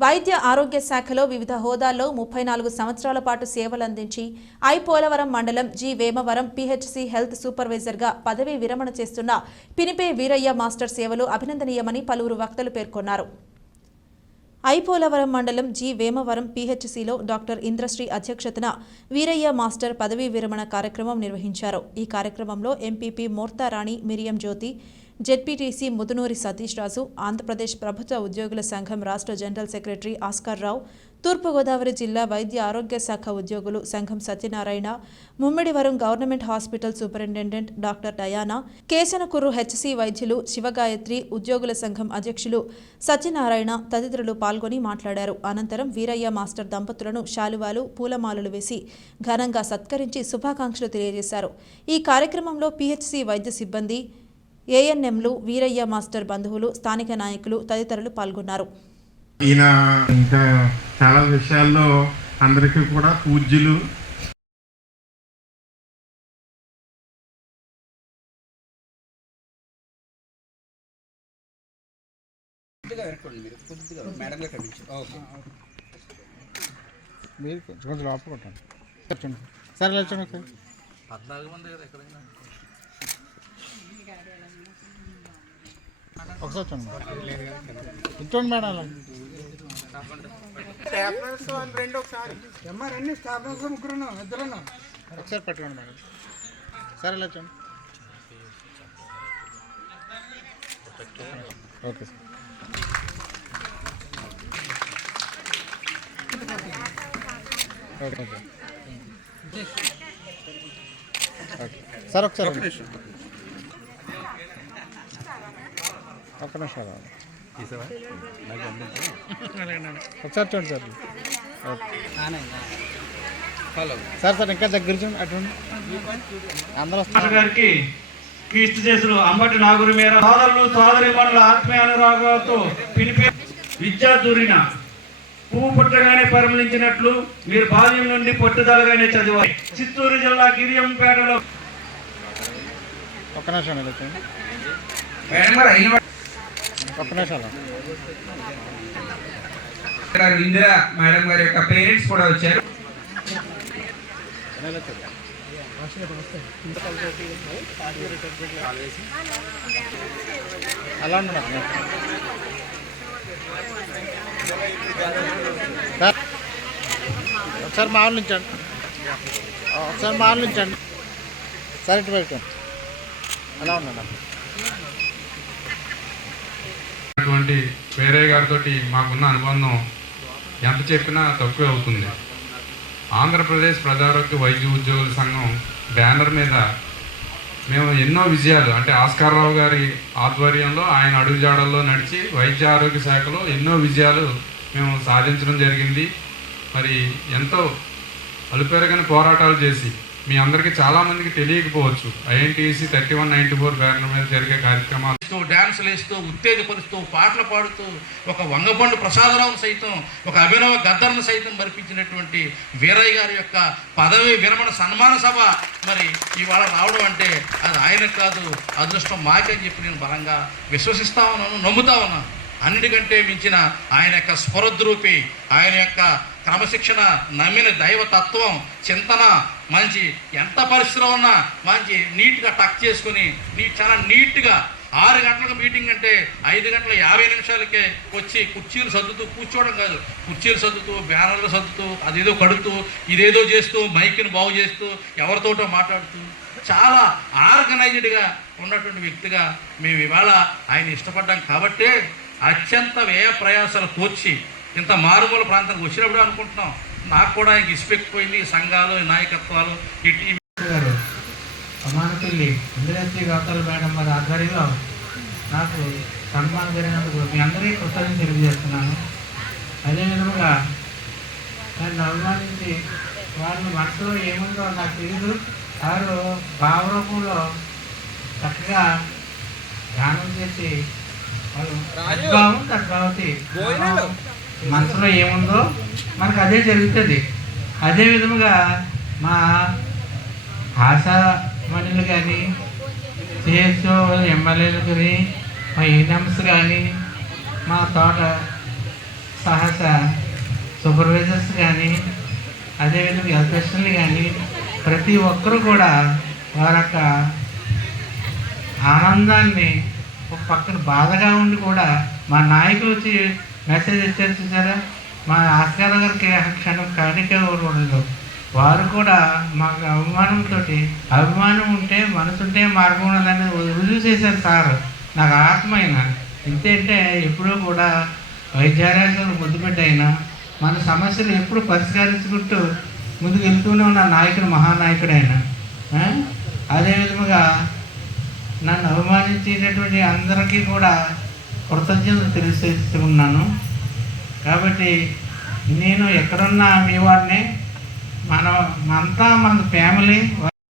వైద్య ఆరోగ్య శాఖలో వివిధ హోదాల్లో ముప్పై నాలుగు సంవత్సరాల పాటు సేవలందించి ఐ పోలవరం మండలం జి వేమవరం పిహెచ్సి హెల్త్ సూపర్వైజర్గా పదవీ విరమణ చేస్తున్న పినిపే వీరయ్య మాస్టర్ సేవలు అభినందనీయమని పలువురు వక్తలు పేర్కొన్నారు. ఐపోలవరం మండలం జి వేమవరం పిహెచ్సిలో డాక్టర్ ఇంద్రశ్రీ అధ్యక్షతన వీరయ్య మాస్టర్ పదవీ విరమణ కార్యక్రమం నిర్వహించారు. ఈ కార్యక్రమంలో MPP Mortarani Miriam Jyothi ZPTC Mudunuri Satish Raju Andhra Pradesh ప్రభుత్వ ఉద్యోగుల సంఘం రాష్ట్ర జనరల్ సెక్రటరీ ఆస్కర్ రావు తూర్పుగోదావరి జిల్లా వైద్య ఆరోగ్య శాఖ ఉద్యోగులు సంఘం Satyanarayana Mummidivaram government hospital superintendent doctor Diana Kesanakurru HC వైద్యులు శివగాయత్రి ఉద్యోగుల సంఘం అధ్యక్షులు సత్యనారాయణ తదితరులు పాల్గొని మాట్లాడారు. అనంతరం వీరయ్య మాస్టర్ దంపతులను శాలువాలు పూలమాలలు వేసి ఘనంగా సత్కరించి శుభాకాంక్షలు తెలియజేశారు. ఈ కార్యక్రమంలో పిహెచ్సి వైద్య సిబ్బంది ఏఎన్ఎంలు వీరయ్య మాస్టర్ బంధువులు స్థానిక నాయకులు తదితరులు పాల్గొన్నారు. ఈయన ఇంకా చాలా విషయాల్లో అందరికీ కూడా పూజ్యులు. మీరు కొంచెం లోపల కొట్టండి. కూర్చోండి. సరే లేచండి ఒకసారి ఒకసారి చూడండి కూర్చోండి మేడం అలా. ఒకసారి. పట్టుకోండి మేడం. సరే లేచండి okay sir. Okay. Okay. Okay sir ఒకసారి ఒక నిమిషం ఒక్క నిమిషం రావాలి ఒకసారి చూడండి సార్. సార్ సార్ ఇంకా దగ్గర చూడండి అటువంటి అందరూ మాస్టర్ వస్తున్నారు గారికి క్రీస్తు చేసులు అంబటి నాగురి మేర సోదరులు సోదరి మనుల ఆత్మీయ అనురాగాలతో పిలిపే విద్యా దూరిన పువ్వు పుట్టగానే పరిమళించినట్లు మీరు బాల్యం నుండి పట్టుదలగానే చదివారు. చిత్తూరు జిల్లా గిరియంపేటలో ఒక్క నిమిషం మేడం ఒక్క నిమిషాలు ఇందిరా మేడం గారి యొక్క పేరెంట్స్ కూడా వచ్చారు. అలా ఉండండి ఒక్క నిమిషం. సార్ ఒకసారి మామూలు నుంచండి. ఒకసారి మామూలు నుంచండి. సరే ఇటు పెట్టుకోండి అలా ఉండండి అటువంటి వేరే గారితో మాకున్న అనుబంధం ఎంత చెప్పినా తక్కువే అవుతుంది. ఆంధ్రప్రదేశ్ ప్రజారోగ్య వైద్య ఉద్యోగుల సంఘం బ్యానర్ మీద మేము ఎన్నో విజయాలు అంటే ఆస్కార్రావు గారి ఆధ్వర్యంలో ఆయన అడుగుజాడల్లో నడిచి వైద్య ఆరోగ్య శాఖలో ఎన్నో విజయాలు మేము సాధించడం జరిగింది. మరి ఎంతో అలుపెరగని పోరాటాలు చేసి మీ అందరికీ చాలామందికి తెలియకపోవచ్చు. INTC thirty one ninety four banner మీద జరిగే కార్యక్రమాలు. డ్యాన్సులు వేస్తూ ఉత్తేజపరుస్తూ పాటలు పాడుతూ ఒక వంగబండు ప్రసాదరావును సైతం ఒక అభినవ గద్దర్ను సైతం మరిపించినటువంటి వీరయ్య గారి యొక్క పదవి విరమణ సన్మాన సభ మరి ఇవాళ రావడం అంటే అది ఆయనకు కాదు అదృష్టం మాకే అని చెప్పి నేను బలంగా విశ్వసిస్తా ఉన్నాను నమ్ముతా ఉన్నాను. అన్నిటికంటే మించిన ఆయన యొక్క స్ఫురద్రూపి ఆయన యొక్క క్రమశిక్షణ నమ్మిన దైవతత్వం చింతన మంచి ఎంత పరిస్థితిలో ఉన్నా మంచి నీట్గా టక్ చేసుకుని నీ చాలా నీట్గా ఆరు గంటలకు మీటింగ్ అంటే ఐదు గంటల యాభై నిమిషాలకే వచ్చి కుర్చీలు సర్దుతూ కూర్చోవడం కాదు. కుర్చీలు సర్దుతూ బ్యానర్లు సర్దుతూ అదేదో కడుతూ ఇదేదో చేస్తూ మైక్ని బాగు చేస్తూ ఎవరితోటో మాట్లాడుతూ చాలా ఆర్గనైజ్డ్గా ఉన్నటువంటి వ్యక్తిగా మేము ఇవాళ ఆయన ఇష్టపడ్డాం కాబట్టే అత్యంత వ్యయ ప్రయాసాలు కూర్చి ఇంత మారుమూల ప్రాంతానికి వచ్చినప్పుడు అనుకుంటున్నాం. నాకు కూడా ఇసుపెక్కిపోయింది సంఘాలు నాయకత్వాలు ఈ టీవీ గారు సమానపల్లి ఇంద్రశ్రీ గౌతల్ మేడం వారి ఆధ్వర్యంలో నాకు సన్మానం జరిగినందుకు మీ అందరికీ కృతజ్ఞతలు తెలియజేస్తున్నాను. అదేవిధంగా నన్ను అభిమానించి వాళ్ళ మనసులో ఏముందో నాకు తెలియదు వారు భావరూపంలో చక్కగా ధ్యానం చేసి వాళ్ళు సద్భావం సద్భావతి మనం మనసులో ఏముందో మనకు అదే జరుగుతుంది. అదే విధముగా మా ఆశామణులు కానీ సిఎస్ఓ ఎమ్మెల్యేలు కానీ మా ఈనమ్స్ కానీ మా తోట సహస సూపర్వైజర్స్ కానీ అదేవిధంగా ఎలక్ట్రిషన్లు కానీ ప్రతి ఒక్కరూ కూడా వారి యొక్క ఆనందాన్ని ఒక పక్కన బాధగా ఉండి కూడా మా నాయకులు వచ్చి మెసేజ్ ఇచ్చారు చూసారా మా ఆస్కార్ గారికి క్షణం కానిక ఉండదు వారు కూడా మాకు అభిమానంతో అభిమానం ఉంటే మనసుంటే మార్గం ఉన్నదని రుజువు చేశారు సార్. నాకు ఆత్మైన ఎందుకంటే ఎప్పుడూ కూడా వైద్యాలయాలు ముద్దుబిడ్డ అయినా మన సమస్యలు ఎప్పుడు పరిష్కరించుకుంటూ ముందుకు వెళ్తూనే ఉన్న నాయకుడు మహానాయకుడు ఆయన. అదేవిధంగా నన్ను అవమానించేటటువంటి అందరికీ కూడా కృతజ్ఞతలు తెలియజేస్తున్నాను కాబట్టి నేను ఎక్కడున్నా మీ వాడిని మనం అంతా మన ఫ్యామిలీ